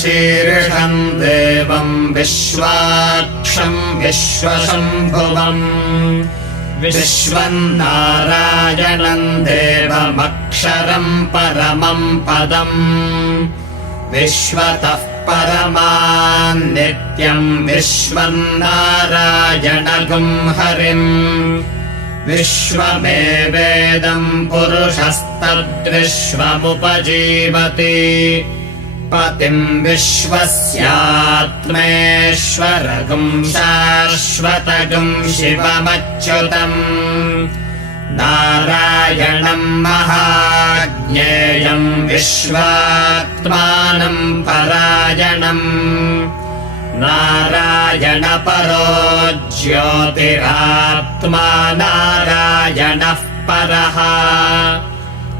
शीर्षम् देवम् विश्वाक्षम् विश्वशम्भुवम् विश्वम् नारायणम् देवमक्षरम् परमम् पदम् विश्वतः परमान् नित्यम् विश्वम् नारायणगुम् हरिम् विश्वमेवेदम् पुरुषस्तद्विश्वमुपजीवति पतिम् विश्वस्यात्मेश्वरगुम् शाश्वतगुम् शिवमच्युतम् नारायणम् महाज्ञेयम् विश्वात्मानम् परायणम् नारायणपरो ज्योतिरात्मा नारायणः परः।